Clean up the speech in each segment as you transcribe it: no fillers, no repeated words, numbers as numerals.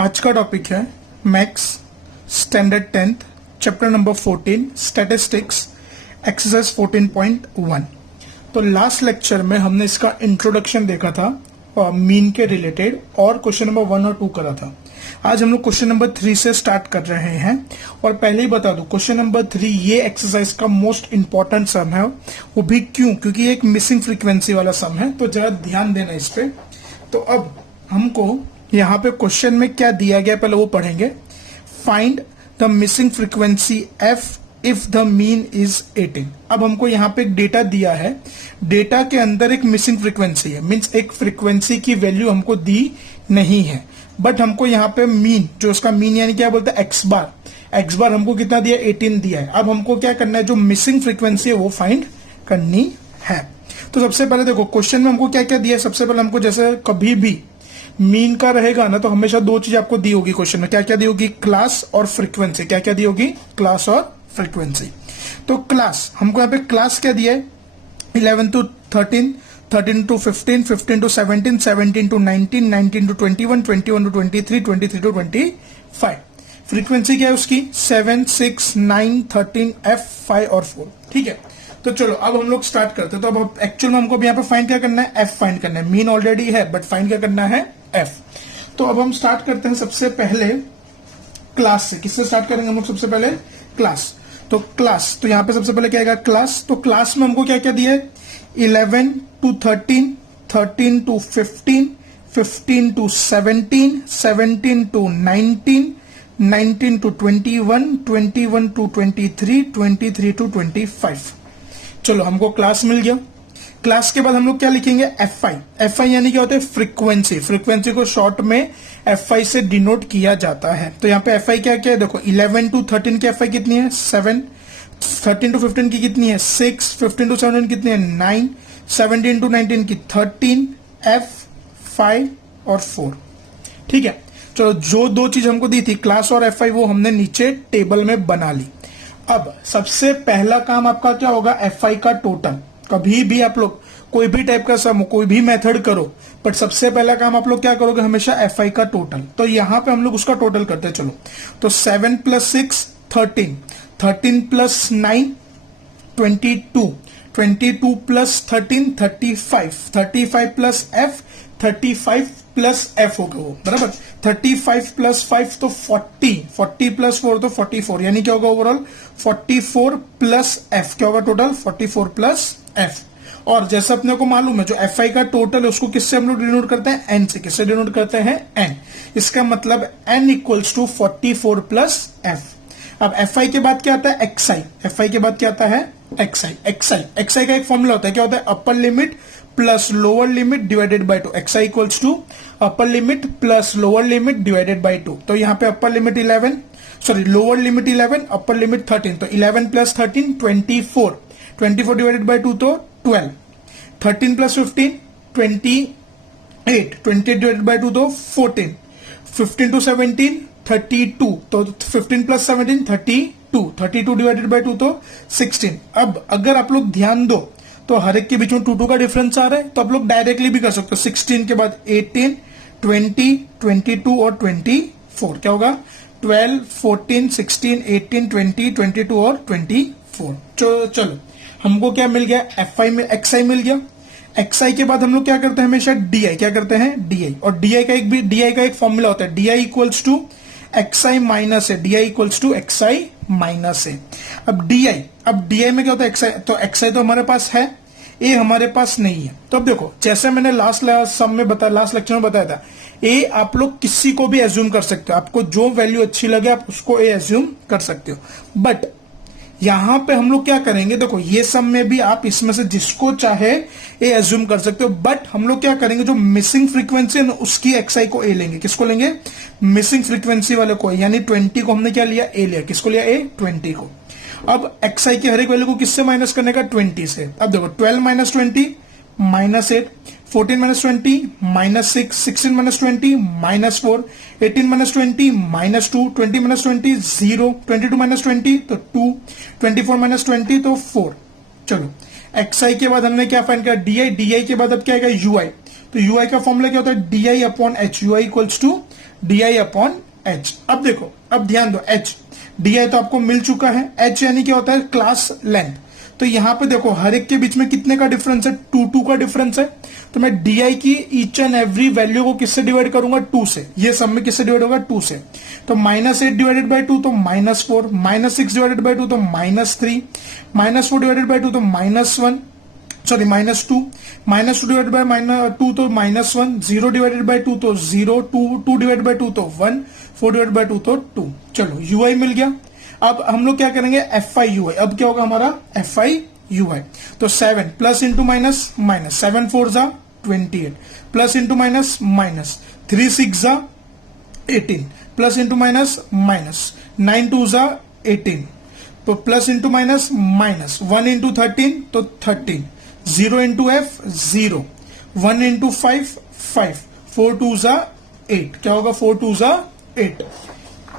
आज का टॉपिक है maths standard 10th chapter number 14 statistics exercise 14.1। तो लास्ट लेक्चर में हमने इसका इंट्रोडक्शन देखा था मीन के रिलेटेड और क्वेश्चन नंबर 1 और 2 करा था। आज हम लोग क्वेश्चन नंबर 3 से स्टार्ट कर रहे हैं और पहले ही बता दूं क्वेश्चन नंबर 3 ये एक्सरसाइज का मोस्ट इंपॉर्टेंट सम है। वो भी क्यों? क्योंकि ये एक मिसिंग फ्रीक्वेंसी वाला सम है, तो जरा ध्यान देना इस पे। तो अब हमको यहाँ पे क्वेश्चन में क्या दिया गया पहले वो पढ़ेंगे। Find the missing frequency F if the mean is 18। अब हमको यहाँ पे एक डेटा दिया है, डेटा के अंदर एक मिसिंग फ्रीक्वेंसी है, मीन्स एक फ्रीक्वेंसी की वैल्यू हमको दी नहीं है, बट हमको यहाँ पे मीन जो उसका मीन यानी क्या बोलते हैं एक्स बार हमको कितना दिया 18 दिया है। अब हमको क्या करना है, जो मिसिंग फ्रीक्वेंसी है वो फाइंड करनी है। तो सबसे पहले देखो क्वेश्चन में हमको क्या क्या दिया है। सबसे पहले हमको जैसे कभी भी मीन का रहेगा ना तो हमेशा दो चीज आपको दी होगी क्वेश्चन में। क्या क्या दी होगी? क्लास और फ्रीक्वेंसी। क्या क्या दी होगी? क्लास और फ्रीक्वेंसी। तो क्लास हमको यहाँ पे क्लास क्या दिया है? 11 to 13, 13 to 15, 15 to 17, 17 to 19, 19 to 21, 21 to 23, 23 to 25। Frequency क्या है उसकी? 7, 6, 9, 13, F, 5 और 4। ठीक है, तो चलो अब हम लोग स्टार्ट करते हैं। तो अब एक्चुअल में हमको यहाँ पे फाइंड क्या करना है? F फाइंड करना है। मीन ऑलरेडी है बट फाइंड क्या करना है? F। तो अब हम स्टार्ट करते हैं सबसे पहले क्लास से। किससे स्टार्ट करेंगे हम लोग? सबसे पहले क्लास। तो क्लास, तो यहाँ पे सबसे पहले क्या आएगा? क्लास। तो क्लास में हमको क्या क्या दिया है? 11 to 13, 13 to 15, 15 to 17, 17 to 19, 19 to 21, 21 to 23, 23 to 25। चलो हमको क्लास मिल गया। क्लास के बाद हम लोग क्या लिखेंगे? Fi यानी क्या होता है? फ्रीक्वेंसी। फ्रीक्वेंसी को शॉर्ट में Fi से डिनोट किया जाता है। तो यहाँ पे Fi क्या क्या है? देखो 11 to 13 की Fi कितनी है? 7। 13 to 15 की कितनी है? 6। 15 to 17 कितनी है? 9। 17 to 19 की 13, F, 5 और 4। ठीक है, चलो जो दो चीज हमको दी थी क्लास और Fi वो हमने नीचे टेबल में बना ली। अब सबसे पहला काम आपका क्या होगा? Fi का टोटल। कभी भी आप लोग कोई भी टाइप का सम, कोई भी मेथड करो, बट सबसे पहला काम आप लोग क्या करोगे? हमेशा Fi का टोटल। तो यहां पे हम लोग उसका टोटल करते हैं। चलो तो 7 + 6 13, 13 + 9 22, 22 + 13 35, 35 + F 35 + F हो गया वो, बराबर। 35 + 5 तो 40, 40 + 4 तो 44, यानी क्या होगा? Overall 44 + F। क्या होगा टोटल? 44 + F। और जैसा अपने को मालूम है जो Fi का टोटल है उसको किससे हम लोग डिनोट करते हैं? N से। किससे डिनोट करते हैं? N। इसका मतलब N = 44 + F। अब Fi के बाद क्या आता है? Xi। Fi के बाद क्या आता है? Xi का एक फॉर्मूला होता है। क्या होता है? Upper limit plus lower limit divided by 2। Xi = upper limit plus lower limit divided by 2। तो यहाँ पे upper limit 11, sorry lower limit 11, upper limit 13। तो 11 + 13 24, 24 डिवाइडेड बाय 2 तो 12। 13 + 15 28, 28 डिवाइडेड बाय 2 तो 14। 15 to 17 32, तो 15 + 17 32, 32 डिवाइडेड बाय 2 तो 16। अब अगर आप लोग ध्यान दो तो हर एक के बीच में 2 का डिफरेंस आ रहा है, तो आप लोग डायरेक्टली भी कर सकते हो। 16 के बाद 18, 20, 22 और 24। क्या होगा? 12, 14, 16, 18, 20, 22 और 24। चलो हमको क्या मिल गया? Xi मिल गया। Xi के बाद हम लोग क्या करते हैं? हमेशा Di। क्या करते हैं? Di। और Di का एक फॉर्मूला होता है। Di = Xi - A। Di = Xi - A। अब Di में क्या होता है? Xi। तो Xi तो हमारे पास है, A हमारे पास नहीं है। तो अब देखो जैसे मैंने लास्ट लेक्चर में बताया था, A आप लोग किसी को भी एज्यूम कर सकते हो। आपको जो वैल्यू अच्छी लगे आप उसको A एज्यूम कर सकते हो। बट यहां पे हम लोग क्या करेंगे? देखो ये सब में भी आप इसमें से जिसको चाहे ए एज्यूम कर सकते हो, बट हम लोग क्या करेंगे? जो मिसिंग फ्रीक्वेंसी है ना उसकी Xi को ए लेंगे। किसको लेंगे? मिसिंग फ्रीक्वेंसी वाले को, यानी 20 को हमने क्या लिया? ए लिया। किसको लिया? ए 20 को। अब Xi की हर एक वैल्यू को किससे माइनस करने का? 20 से। अब देखो 12 - 20 -8, 14 - 20 -6, 16 - 20 -4, 18 - 20 -2, 20 - 20 0, 22 - 20 तो 2, 24 - 20 तो 4। चलो Xi के बाद हमने क्या फाइंड किया? Di। Di के बाद अब क्या आएगा? Ui। तो Ui का फॉर्मूला क्या होता है? Di/H। Ui = D upon H. अब देखो, अब ध्यान दो, एच डी तो आपको मिल चुका है, एच यानी क्या होता है, क्लास लेंथ। तो यहां पे देखो हर एक के बीच में कितने का डिफरेंस है, 2 का डिफरेंस है। तो मैं डी की ईच एंड एवरी वैल्यू को किससे डिवाइड करूंगा, 2 से। ये सब में किससे डिवाइड होगा, 2 से। तो -8 डिवाइडेड बाई 2 तो -4, -6 डिवाइडेड बाई 2 तो -3, -4 डिवाइडेड बाई 2 तो -1, सॉरी -2, -2 डिवाइडेड बाई -2 तो -1, 0 डिवाइडेड बाई 2 तो 0, 2 डिवाइडेड बाई 2 तो 1, 4 डिवाइडेड बाई 2 तो 2। चलो यूआई मिल गया। अब हम लोग क्या करेंगे, FI UI। अब क्या होगा हमारा FI UI। तो 7 प्लस इंटू माइनस माइनस, 7 4 जा 28, प्लस इंटू माइनस माइनस, 3 6 जा 18, प्लस इंटू माइनस माइनस, 9 2 जा 18, तो plus into minus minus, 1 into 13 तो 13, 0 इंटू F 0, 1 इंटू 5 5, 4 2 जा 8, क्या होगा 4 2 जा 8,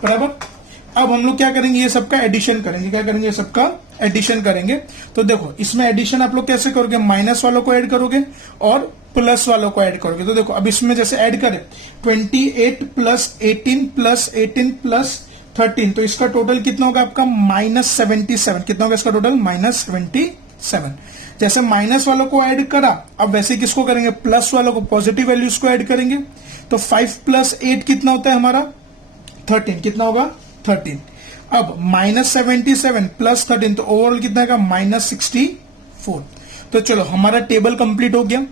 बराबर। अब हम लोग क्या करेंगे, ये सबका एडिशन करेंगे। क्या करेंगे, ये सबका एडिशन करेंगे। तो देखो इसमें एडिशन आप लोग कैसे करोगे, माइनस वालों को ऐड करोगे और प्लस वालों को ऐड करोगे। तो देखो अब इसमें जैसे ऐड करें 28 प्लस 18 प्लस 18 प्लस 13, तो इसका टोटल कितना होगा आपका -77। कितना होगा इसका टोटल, -77। जैसे माइनस वालों को ऐड करा, अब वैसे किसको करेंगे, प्लस वालों को, पॉजिटिव वैल्यूज को ऐड करेंगे। तो 5 प्लस 8 कितना होता है हमारा 13, कितना होगा 13। अब -77 प्लस 13 तो ओवरऑल कितना का -64। तो चलो हमारा टेबल कंप्लीट हो गया।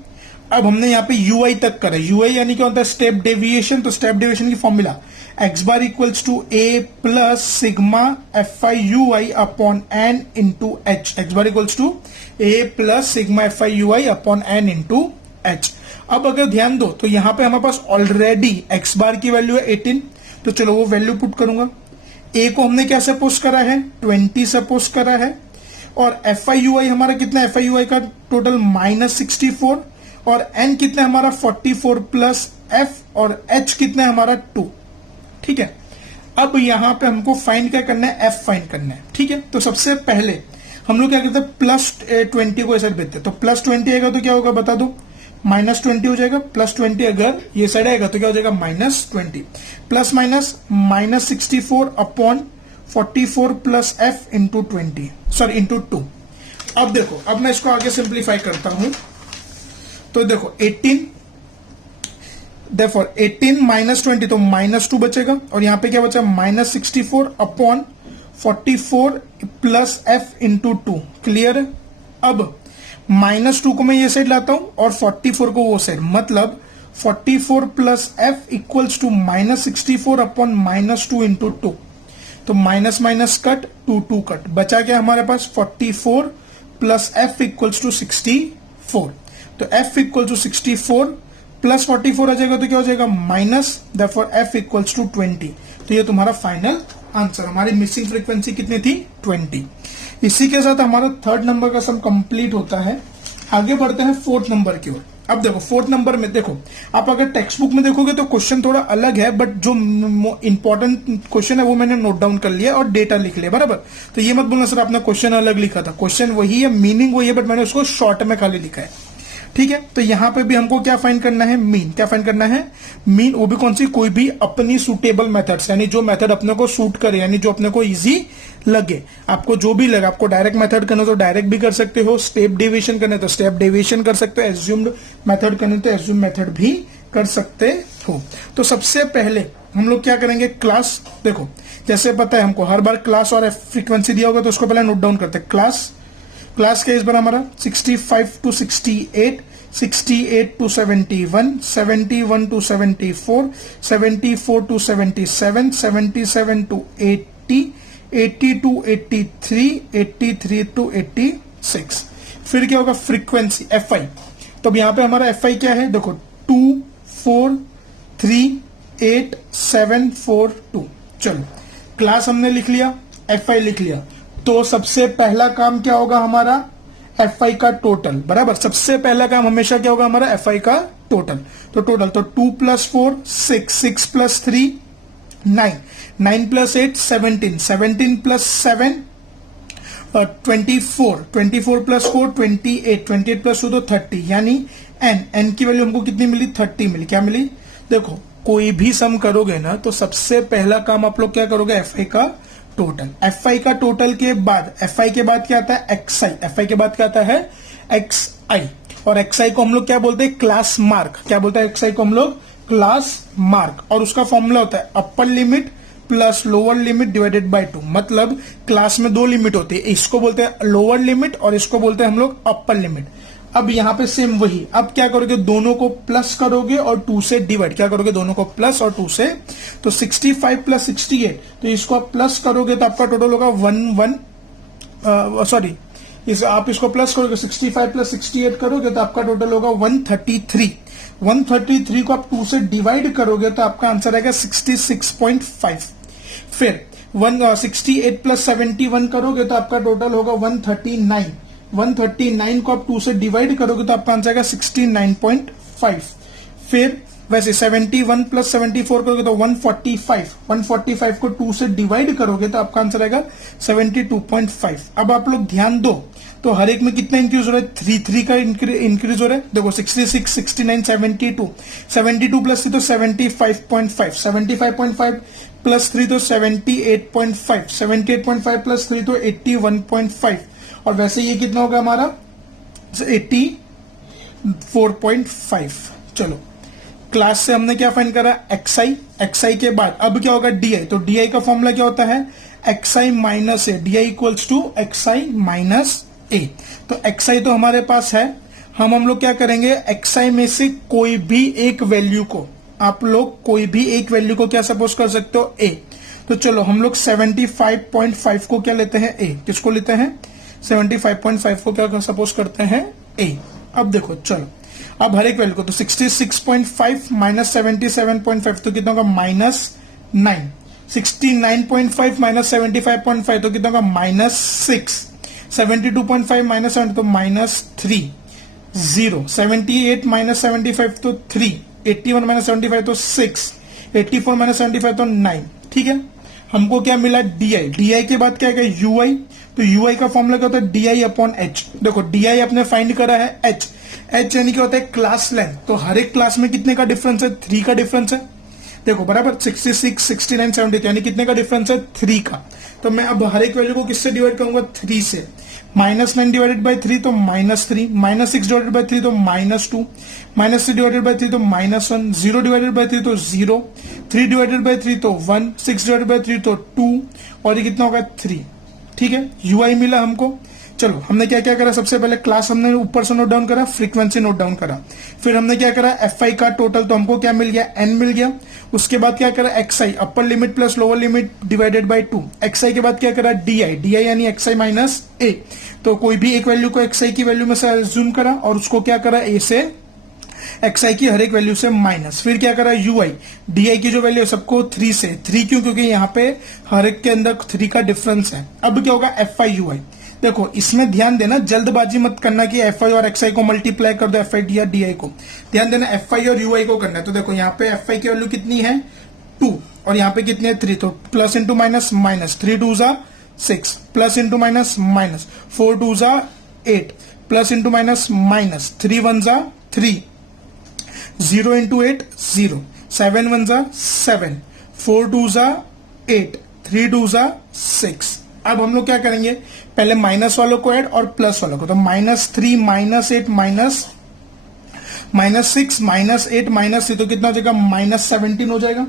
अब हमने यहाँ पे यूआई तक करा। यूआई यानी क्या होता है, स्टेप डेविएशन। तो स्टेप डेविएशन की formula x bar equals to a plus sigma FI UI upon n into H. X bar equals to a plus sigma FI UI upon n into H. अब अगर ध्यान दो तो यहाँ पे हमारे पास ऑलरेडी x बार की वैल्यू है 18, तो चलो वो वैल्यू पुट करूंगा। a को हमने क्या सपोज करा है, 20 सपोज करा है, और FI UI हमारा कितना, FI UI का टोटल -64, और n कितना है हमारा 44 प्लस f, और h कितना है हमारा 2। ठीक है, अब यहां पे हमको फाइंड क्या करना है, f फाइंड करना है। ठीक है, तो सबसे पहले हम लोग क्या करते हैं, +20 को ऐसे भेजते हैं। तो +20 आएगा तो क्या होगा बता दो, -20 हो जाएगा। +20 अगर ये साइड आएगा तो क्या हो जाएगा, -20, plus minus -64 upon 44 plus f into 20, sorry into 2। अब देखो, अब मैं इसको आगे सिंप्लीफाई करता हूं। तो देखो 18 देयरफॉर 18 -20 तो -2 बचेगा, और यहां पे क्या बचा, -64 upon 44 plus f into 2। Clear है। अब -2 को मैं ये साइड लाता हूं और 44 को वो साइड, मतलब 44 plus f equals to -64 upon -2 into 2। तो माइनस माइनस कट, 2 कट, बचा क्या हमारे पास 44 प्लस f इक्वल्स टू 64। तो f इक्वल टू 64 प्लस 44 आ जाएगा तो क्या हो जाएगा minus, therefore f equals to 20। तो ये तुम्हारा फाइनल आंसर। हमारी मिसिंग फ्रीक्वेंसी कितनी थी, 20। इसी के साथ हमारा थर्ड नंबर का सम कंप्लीट होता है। आगे बढ़ते हैं फोर्थ नंबर की ओर। अब देखो फोर्थ नंबर में देखो, आप अगर टेक्स्ट बुक में देखोगे तो क्वेश्चन थोड़ा अलग है, बट जो इंपॉर्टेंट क्वेश्चन है वो मैंने नोट डाउन कर लिया और डेटा लिख लिया, बराबर। तो ये मत बोलना सर आपने क्वेश्चन अलग लिखा था, क्वेश्चन वही है, मीनिंग वही है, बट मैंने उसको शॉर्ट में खाली लिखा है। ठीक है, तो यहां पे भी हमको क्या फाइंड करना है, मीन। क्या फाइंड करना है, मीन। वो भी कौन सी, कोई भी अपनी सुटेबल मेथड्स, यानी जो मेथड अपने को सूट करे, यानी जो अपने को इजी लगे। आपको जो भी लगे, आपको डायरेक्ट मेथड करना तो डायरेक्ट भी कर सकते हो, स्टेप डेविएशन करना तो स्टेप डेविएशन कर सकते हो, एज्यूम्ड मेथड करने तो एज्यूम मेथड भी कर सकते हो। तो सबसे पहले हम लोग क्या करेंगे, क्लास। देखो जैसे पता है हमको हर बार क्लास और फ्रीक्वेंसी दिया होगा, तो उसको पहले नोट डाउन करते हैं। क्लास के इस बार हमारा 65 to 68, 68 to 71, 71 to 74, 74 to 77, 77 to 80, 80 to 83, 83 to 86। फिर क्या होगा, फ्रीक्वेंसी FI। तो अब यहां पे हमारा FI क्या है, देखो 2 4 3 8 7 4 2। चलो क्लास हमने लिख लिया, FI लिख लिया। तो सबसे पहला काम क्या होगा हमारा, FI का टोटल, बराबर। सबसे पहला काम हमेशा क्या होगा हमारा, FI का टोटल। तो टोटल तो 2 plus 4 6, 6 plus 3 9, 9 plus 8 17, 17 plus 7 24, 24 plus 4 28, 28 plus 2 तो 30, यानी n की वैल्यू हमको कितनी मिली, 30 मिली। क्या मिली, देखो कोई भी सम करोगे ना तो सबसे पहला काम आप लोग क्या करोगे, एफ आई का टोटल। एफ आई का टोटल के बाद, एफ आई के बाद क्या आता है, एक्स आई। एफ आई के बाद क्या आता है, एक्स आई। और एक्स आई को हम लोग क्या बोलते हैं, क्लास मार्क। क्या बोलते हैं एक्स आई को हम लोग, क्लास मार्क। और उसका फॉर्मूला होता है upper limit plus lower limit divided by 2। मतलब क्लास में दो लिमिट होती है, इसको बोलते हैं लोअर लिमिट और इसको बोलते हैं हम लोग अपर लिमिट। अब यहां पे सेम वही, अब क्या करोगे, दोनों को प्लस करोगे और 2 से डिवाइड। क्या करोगे, दोनों को प्लस और 2 से, तो 65 प्लस 68, तो इसको आप प्लस करोगे तो आपका टोटल होगा आप इसको प्लस करोगे, 65 प्लस 68 करोगे तो आपका टोटल होगा 133। 133 को आप 2 से डिवाइड करोगे तो आपका आंसर आएगा 66.5। फिर 68 प्लस 71 करोगे तो आपका टोटल होगा 139। 139 को आप 2 से डिवाइड करोगे तो आपका आंसर आएगा 69.5। फिर वैसे 71 प्लस 74 करोगे तो 145। 145 को 2 से डिवाइड करोगे तो आपका आंसर आएगा 72.5। अब आप लोग ध्यान दो तो हर एक में कितना इंक्रीज हो रहा है, 3 का इंक्रीज हो रहा है। देखो 66, 69, 72, 72 प्लस 3 तो 75.5, 75.5 प्लस 3 तो 78.5, 78.5 प्लस 3 तो 81.5। और वैसे ये कितना होगा हमारा 84.5। चलो क्लास से हमने क्या फाइंड करा, एक्सआई। एक्सआई के बाद अब क्या होगा, डीआई। तो डीआई का फॉर्मूला क्या होता है, x i minus a. D i equals to x i minus a. तो एक्सआई तो हमारे पास है, हम लोग क्या करेंगे, एक्सआई में से कोई भी एक वैल्यू को, आप लोग कोई भी एक वैल्यू को क्या सपोज कर सकते हो, ए। तो चलो हम लोग 75.5 को क्या लेते हैं, ए। किसको लेते हैं, 75.5 को क्या सपोज करते हैं, ए। अब देखो चलो, अब हर एक वैल्यू को, तो 66.5 माइनस 77.5 तो कितना होगा, -9। 69.5 माइनस 75.5 तो कितना होगा, -6। 72.5 माइनस 7 तो -3, 0। 78 माइनस 75 तो 3, 81 माइनस 75 तो 6, 84 माइनस 75 तो 9। ठीक है, हमको क्या मिला, डीआई। डीआई के बाद क्या है, यूआई। तो यूआई का फॉर्मूला क्या होता है, डीआई अपॉन एच। देखो डीआई आपने फाइंड करा है एच। एच यानी क्या होता है, क्लास लेंथ। तो हर एक क्लास में कितने का डिफरेंस है, 3 का डिफरेंस है। देखो बराबर 66, 69, 70 यानी कितने का डिफरेंस है, 3 का। तो मैं अब हर एक वैल्यू को किससे डिवाइड करूंगा, 3 से। -9 डिवाइडेड बाई 3 तो -3, -6 डिवाइडेड बाई 3 तो -2, -3 डिवाइडेड बाई 3 तो -1, 0 डिवाइडेड बाई 3 तो 0, 3 डिवाइडेड बाई 3 तो 1, 6 डिवाइडेड बाई 3 तो 2, और ये कितना होगा, 3। ठीक है, यूआई मिला हमको। चलो हमने क्या क्या करा, सबसे पहले क्लास हमने ऊपर से नोट डाउन करा, फ्रीक्वेंसी नोट डाउन करा। फिर हमने क्या करा, एफ आई का टोटल, तो हमको क्या मिल गया, एन मिल गया। उसके बाद क्या करा, x i, upper limit plus lower limit divided by 2। X i के बाद क्या करा, डी आई। डी आई यानी एक्स आई माइनस ए। तो कोई भी एक वैल्यू को एक्स आई की वैल्यू में से अज्यूम करा और उसको क्या करा, ए से एक्स आई की हर एक वैल्यू से माइनस। फिर क्या करा, यू आई। डी आई की जो वैल्यू है सबको 3 से, 3 क्यों, क्योंकि यहाँ पे हर एक के अंदर 3 का डिफरेंस है। अब क्या होगा, एफ आई यू आई। देखो इसमें ध्यान देना, जल्दबाजी मत करना कि एफ आई और एक्स आई को मल्टीप्लाई कर दो एफ आई या डी आई को। ध्यान देना एफ आई और यू आई को करना है। तो देखो यहाँ पे एफ आई की वैल्यू कितनी है, 2, और यहाँ पे कितनी है, 3। तो प्लस इंटू माइनस माइनस, 3 2 जा 6, प्लस इंटू माइनस माइनस, 4 2 जा 8, प्लस इंटू माइनस माइनस, 3 1 जा 3, 0 इंटू 8 0, 7 1 जा 7, 4 2 जा 8, 3 2 जा 6। अब हम लोग क्या करेंगे, पहले माइनस वालों को ऐड और प्लस वालों को। तो -3 -8 -6 -8 -3 तो कितना हो जाएगा, -17 हो जाएगा।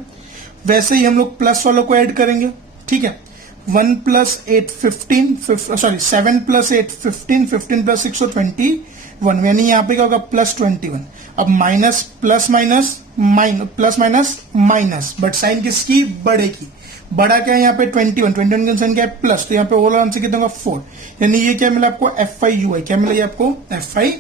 वैसे ही हम लोग प्लस वालों को ऐड करेंगे। ठीक है, 1 + 8 15, सॉरी 7 + 8 15, 15 + 6 21, यानी यहाँ पे क्या होगा, +21। अब minus plus minus plus minus minus, but sign किसकी, बड़े की। बड़ा क्या है यहाँ पे 21 की साइन क्या है, प्लस। तो यहाँ पे ओवरऑल आंसर कितना होगा, 4। यानी ये क्या मिला आपको, एफ आई यू आई। क्या मिला ये आपको, एफ आई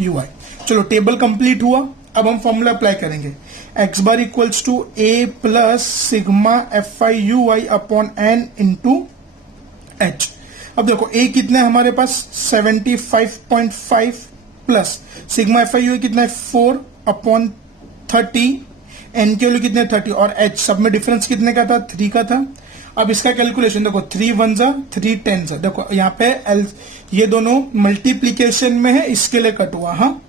यू आई। चलो टेबल कंप्लीट हुआ। अब हम फॉर्मूला अप्लाई करेंगे, x bar equals to a plus sigma F I you I upon N into H. अब देखो ए कितना है हमारे पास, 75.5 plus sigma F I you i कितना है, 4/30, एन की वैल्यू कितने, 30, और एच सब में डिफरेंस कितने का था, 3 का था। अब इसका कैलकुलेशन देखो, 3 1 जा 3 10 जा। देखो यहाँ पे ये दोनों मल्टीप्लीकेशन में है, इसके लिए कट हुआ। हाँ,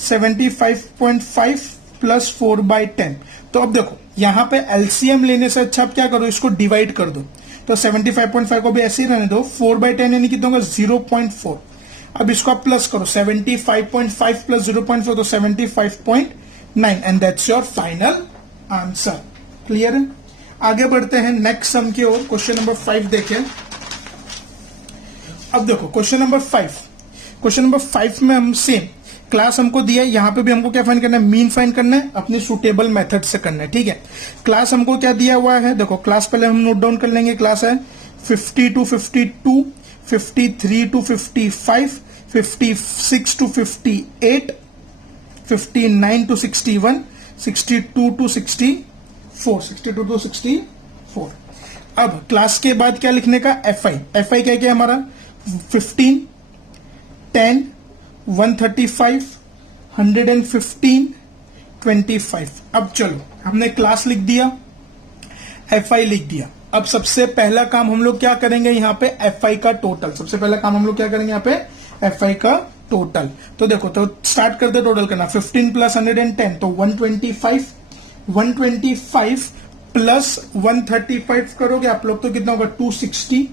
75.5 प्लस 4/10। तो अब देखो यहां पे एलसीएम लेने से अच्छा आप क्या करो, इसको डिवाइड कर दो। तो 75.5 को भी ऐसे ही रहने दो, 4/10 यानी कितना होगा 0.4। अब इसको आप प्लस करो, 75.5 प्लस 0.4 तो 75.9 and that's your final answer. Clear है? आगे बढ़ते हैं नेक्स्ट सम की ओर। क्वेश्चन नंबर 5 देखें। अब देखो क्वेश्चन नंबर 5 में हम सेम क्लास हमको दिया है, यहां पे भी हमको क्या फाइंड करना है, मीन फाइंड करना है, अपनी सुटेबल मेथड से करना है। ठीक है, क्लास हमको क्या दिया हुआ है, देखो क्लास पहले हम नोट डाउन कर लेंगे। क्लास है 50 to 52, 53 to 55, 56 to 58, 59 to 61, 62 to 64। अब क्लास के बाद क्या लिखने का, एफ आई क्या क्या हमारा 15, 10, 135, 115, 25। अब चलो हमने क्लास लिख दिया, एफ आई लिख दिया। अब सबसे पहला काम हम लोग क्या करेंगे, यहाँ पे एफ आई का टोटल। सबसे पहला काम हम लोग क्या करेंगे, यहाँ पे एफ आई का टोटल। तो देखो तो स्टार्ट करते टोटल करना, 15 प्लस 110 तो 125, 125 प्लस 135 करोगे आप लोग तो कितना होगा 260,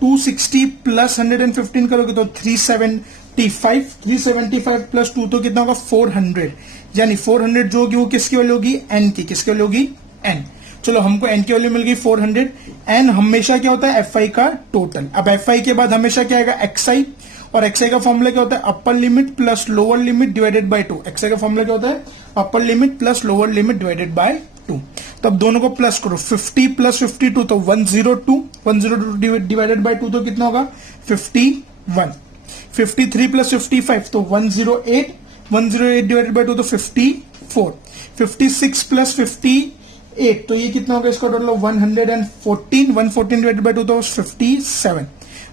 260 प्लस 115 करोगे तो 375, 375 प्लस 2 तो कितना होगा 400, यानी 400 जो होगी वो किसकी वैल्यू होगी, एन की। किसकी वैल्यू होगी, एन। चलो हमको एन की वैल्यू मिल गई 400। एन हमेशा क्या होता है, एफ आई का टोटल। अब एफ आई के बाद हमेशा क्या आएगा, एक्स आई, और एक्स आई का फॉर्मूला क्या होता है, upper limit plus lower limit divided by 2। X i का फॉर्मूला क्या होता है, upper limit plus lower limit divided by 2। तो अब दोनों को प्लस करो, 50 प्लस 52 तो 102, 102 डिवाइडेड बाय 2 तो कितना होगा 51। 53 प्लस 55 तो 108, 108 डिवाइडेड बाय 2 तो 54। 56 प्लस 58 तो ये कितना होगा, इसका टोटल 114, 114 डिवाइडेड बाय 2 तो 57।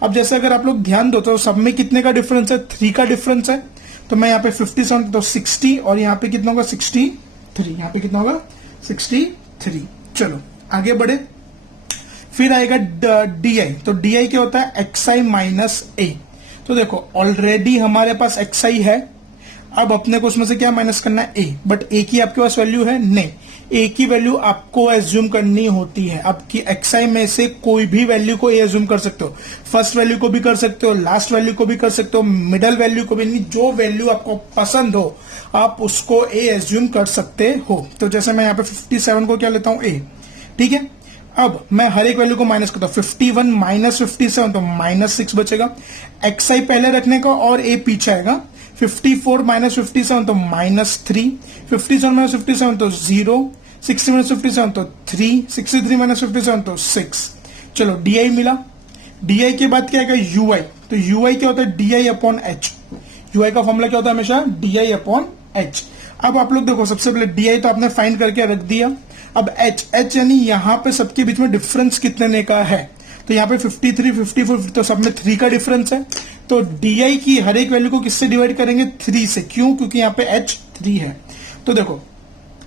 अब जैसे अगर आप लोग ध्यान दो तो सब में कितने का डिफरेंस है, 3 का डिफरेंस है। तो मैं यहाँ पे 57 तो 60 और यहाँ पे कितना होगा 63, यहाँ पे कितना होगा 63। चलो आगे बढ़े। फिर आएगा डी आई। तो डी आई क्या होता है, एक्स आई माइनस ए। तो देखो ऑलरेडी हमारे पास एक्स आई है, अब अपने को उसमें से क्या माइनस करना है, ए। बट ए की आपके पास वैल्यू है नहीं, ए की वैल्यू आपको एज्यूम करनी होती है। आपकी एक्स आई में से कोई भी वैल्यू को ए एज्यूम कर सकते हो, फर्स्ट वैल्यू को भी कर सकते हो, लास्ट वैल्यू को भी कर सकते हो, मिडल वैल्यू को भी, नहीं जो वैल्यू आपको पसंद हो आप उसको ए एज्यूम कर सकते हो। तो जैसे मैं यहाँ पे 57 को क्या लेता हूं, ए। ठीक है, अब मैं हर एक वैल्यू को माइनस करता हूं, 51 माइनस 57 तो -6 बचेगा। एक्स आई पहले रखने का और ए पीछे आएगा। 54 माइनस 57 तो -3, 57 माइनस 57 तो 0, 60 माइनस 57 तो 3, 63 माइनस 57 तो 6। चलो डी आई मिला। डी आई के बाद क्या आएगा, यू आई। तो यू आई क्या होता है, d i upon h. U आई का फॉर्मूला क्या होता है हमेशा, डी आई अपॉन एच। अब आप लोग देखो, सबसे पहले डी आई तो आपने फाइंड करके रख दिया। अब एच, एच यानी यहां पे सबके बीच में डिफरेंस कितने का है, तो यहाँ पे 53, 54 तो सब में 3 का डिफरेंस है। तो डी आई की हर एक वैल्यू को किससे डिवाइड करेंगे, 3 से। क्यों, क्योंकि यहाँ पे एच 3 है। तो देखो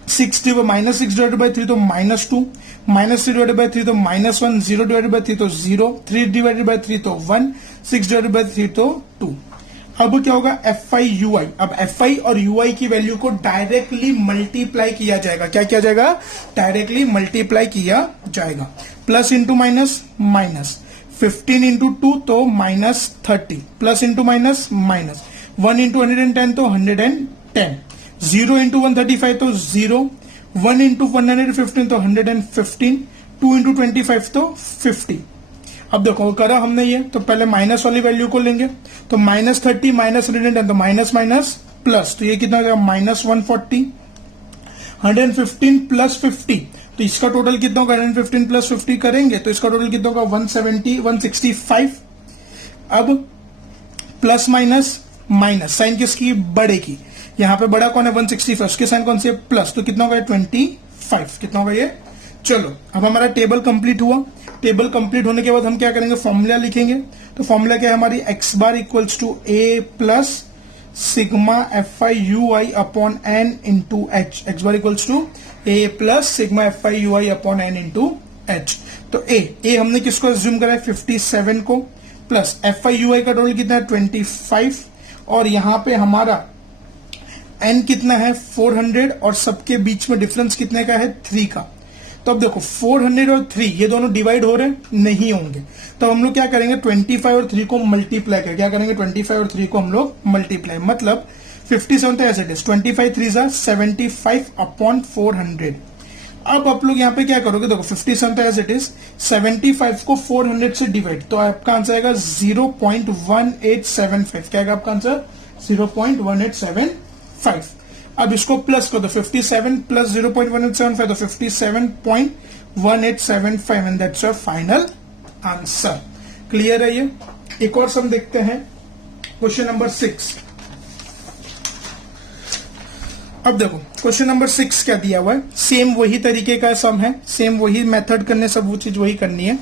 6 डिवाइडेड बाय 3 तो -2, -3 डिवाइडेड बाय 3 तो -1, 0 डिवाइडेड बाय 3 तो 0, 3 डिवाइडेड बाय 3 तो 1, 6 डिवाइडेड बाय 3 तो 2। अब क्या होगा, एफ आई यू आई। अब एफ आई और यू आई की वैल्यू को डायरेक्टली मल्टीप्लाई किया जाएगा। क्या किया जाएगा, डायरेक्टली मल्टीप्लाई किया जाएगा। Plus into minus, minus 15 into 2 तो -30, plus into minus minus, 1 into 110 तो 110, 0 इंटू 135 तो 0, 1 इंटू 115 तो 115, 2 इंटू 25 तो 50। अब देखो करा हमने ये, तो पहले माइनस वाली वैल्यू को लेंगे। तो -30 माइनस 110 तो माइनस माइनस प्लस, तो ये कितना हो जाएगा -140, 115 प्लस 50 तो इसका टोटल कितना होगा, 115 प्लस 50 करेंगे तो इसका टोटल कितना होगा 170, 165। अब प्लस माइनस माइनस, साइन किसकी, बड़े की। यहां पे बड़ा कौन है 165, उसके साइन कौन से प्लस, तो कितना होगा 25। कितना होगा ये। चलो अब हमारा टेबल कंप्लीट हुआ। टेबल कंप्लीट होने के बाद हम क्या करेंगे, फॉर्मूला लिखेंगे। तो फॉर्मूला क्या है हमारी, x bar equals to a plus sigma F I you I upon N into H. X bar equals to a plus sigma F I you I upon N into H. तो a हमने किसको assume करा है 57 को, plus F I you आई का total कितना है 25, और यहां पे हमारा n कितना है 400 और सबके बीच में डिफरेंस कितने का है 3 का। तो अब देखो 400 और 3 ये दोनों डिवाइड हो रहे नहीं होंगे, तो हम लोग क्या करेंगे 25 और 3 को मल्टीप्लाई करें। क्या करेंगे 25 और 3 को हम लोग मल्टीप्लाई, मतलब 57 तो एज इट इज 25 3 जा 75 अपॉन 400। अब आप लोग यहाँ पे क्या करोगे, देखो 57 तो एज इट इज 75 को 400 से डिवाइड, तो आपका आंसर आएगा 0.1875। क्या आएगा आपका आंसर 0.1875। अब इसको प्लस कर दो, 57 प्लस 0.1875 तो 57.1875 and that's your final answer. Clear है ये। एक और सम देखते हैं, क्वेश्चन नंबर 6। अब देखो क्वेश्चन नंबर 6 क्या दिया हुआ है, सेम वही तरीके का सम है, सेम वही मेथड करने, सब वो चीज वही करनी है।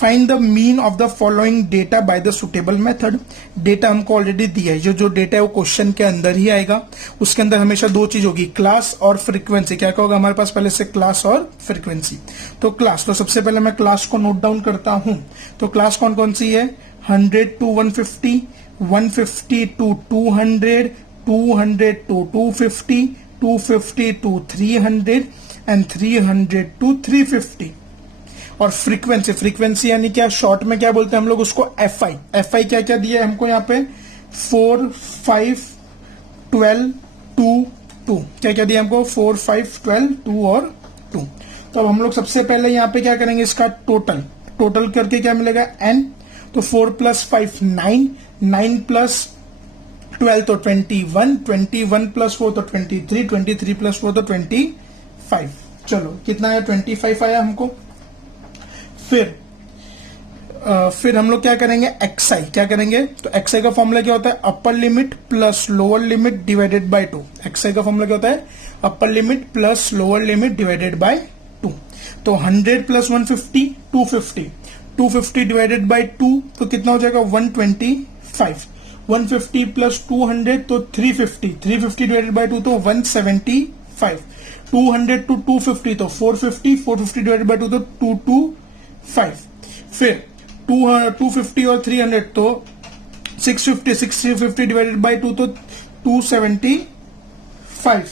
Find the mean of the following data by the suitable method. Data हमको ऑलरेडी दिया है, जो डेटा है वो क्वेश्चन के अंदर ही आएगा। उसके अंदर हमेशा दो चीज होगी, क्लास और फ्रीक्वेंसी। क्या क्या होगा हमारे पास पहले से, क्लास और फ्रीक्वेंसी। तो क्लास, तो सबसे पहले मैं क्लास को नोट डाउन करता हूं। तो क्लास कौन कौन सी है, 100 to 150, 150 to 200, 200 to 250, 250 to 300 and 300 to 350। और फ्रीक्वेंसी, फ्रीक्वेंसी यानी क्या, शॉर्ट में क्या बोलते हैं हम लोग उसको, एफआई। एफआई क्या क्या दिया है हमको यहाँ पे, 4, 5, 12, 2, 2। क्या क्या दिया हमको, 4, 5, 12, 2 और 2। तो अब हम लोग सबसे पहले यहाँ पे क्या करेंगे, इसका टोटल, टोटल करके क्या मिलेगा n। तो 4 प्लस 5 9, 9 प्लस 12 तो 21, 21 प्लस 4 तो 23, 23 प्लस 4 तो 25। चलो कितना आया, 25 आया हमको। फिर हम लोग क्या करेंगे, एक्सआई। क्या करेंगे, तो एक्सआई का फॉर्मूला क्या होता है, upper limit plus lower limit divided by 2। XI का फॉर्मूला क्या होता है, upper limit plus lower limit divided by 2। तो 100 प्लस 150 250, 250 डिवाइडेड बाय 2 तो कितना हो जाएगा 125। 150 प्लस 200 तो 350, 350 डिवाइडेड बाय 2 तो 175। 200 टू 250 तो 450, 450 डिवाइडेड बाय 2 तो 225। फिर 250 और 300 तो 650, 650 डिवाइडेड बाय 2 तो 275।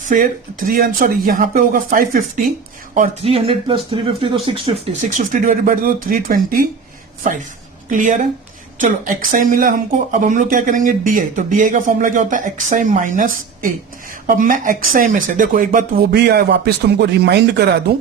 फिर 300 सॉरी यहां पे होगा 550 और 300 प्लस 350 तो 650, 650 डिवाइडेड बाय 2 तो 325। क्लियर है। चलो एक्सआई मिला हमको, अब हम लोग क्या करेंगे डीआई। तो डीआई का फॉर्मूला क्या होता है, एक्सआई माइनस ए। अब मैं एक्सआई में से, देखो एक बात वो भी वापस तुमको रिमाइंड करा दूं,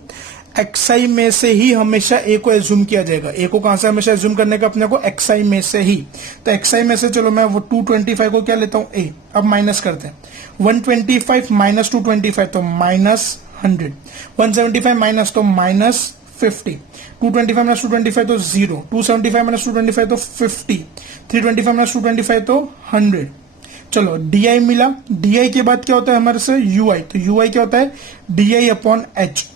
एक्सआई में से ही हमेशा ए को एज्यूम किया जाएगा। ए को कहां से हमेशा एज्यूम करने का अपने को, एक्सआई में से ही। तो एक्सआई में से चलो मैं वो 225 को क्या लेता हूं ए। अब माइनस करते हैं, 125 माइनस 225 तो माइनस 100, 175 माइनस तो माइनस 50, 225 माइनस 225 तो 0, 275 माइनस 225 तो 50, 325 माइनस 225 तो 100। चलो डीआई मिला, डीआई के बाद क्या होता है हमारे से यूआई। तो यूआई क्या होता है, डीआई अपॉन एच।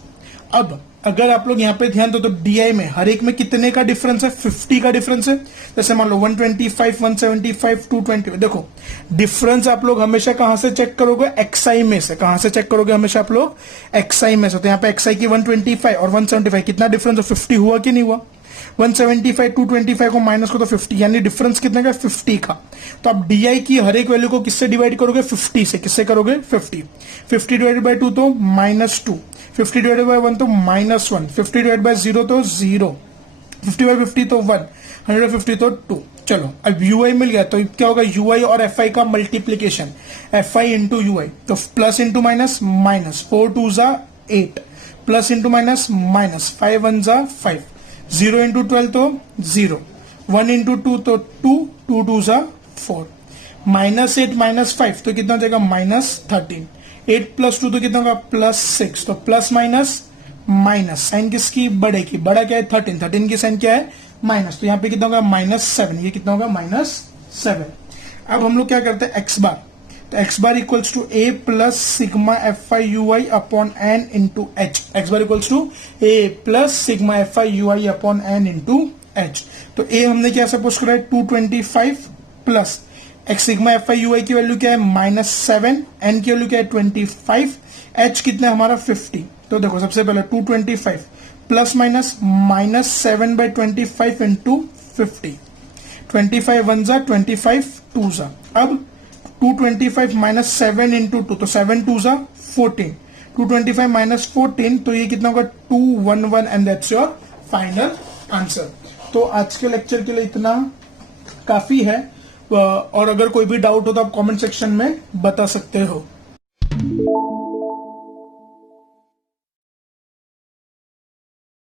अब अगर आप लोग यहाँ पे ध्यान दो तो डीआई में हर एक में कितने का डिफरेंस है, 50 का डिफरेंस है। जैसे मान लो 125, 175, 220। देखो डिफरेंस आप लोग हमेशा कहां से चेक करोगे, एक्सआई में से। कहां से चेक करोगे हमेशा आप लोग, एक्सआई में से। तो यहाँ पे एक्सआई की 125 और 175 कितना डिफरेंस है, 50 हुआ कि नहीं हुआ। 175 225 को माइनस को तो 50, यानी डिफरेंस कितने का, 50 का। तो आप डीआई की हर एक वैल्यू को किससे डिवाइड करोगे, 50 से। किससे करोगे, 50। 50 डिवाइडेड बाय 2 तो -2, 50 डिवाइडेड बाय 1 तो -1, 50 डिवाइडेड बाय 0 तो 0, 50 बाय 50 तो 1, 150 तो 2। चलो अब यूआई मिल गया, तो क्या होगा, यूआई और एफआई का मल्टीप्लीकेशन, एफआई इंटू यूआई। तो प्लस इंटू माइनस माइनस, 4 2 जा 8, प्लस इंटू माइनस माइनस, 5 1 जा 5, 0 इंटू 12 तो 0, 1 इंटू 2 तो 2, 2 2 जा 4, -8 -5 तो कितना हो जाएगा, -13, 8 प्लस 2 तो कितना होगा, +6। तो प्लस माइनस माइनस, साइन किसकी, बड़े की। बड़ा क्या है 13, 13 की साइन क्या है, माइनस। तो यहाँ पे कितना होगा, -7। ये कितना होगा, -7। अब हम लोग क्या करते हैं, एक्स बार। तो x bar equals to a plus sigma F I you I upon N into H. X bar equals to a plus sigma F I you I upon N into H. तो a हमने क्या suppose करा है, 225 plus x sigma F I you i की value क्या है, -7, N की value क्या है 25, एच कितना है हमारा 50। तो देखो सबसे पहले 225 प्लस माइनस -7 बाई 25 इंटू 50, 25 1 जा 25 2 जा। अब 225 माइनस 7 इंटू 2, तो 7 2 जा 14, 225 माइनस 14, तो ये कितना होगा 211 and that's your final answer. तो आज के लेक्चर के लिए इतना काफी है, और अगर कोई भी डाउट हो तो आप कमेंट सेक्शन में बता सकते हो।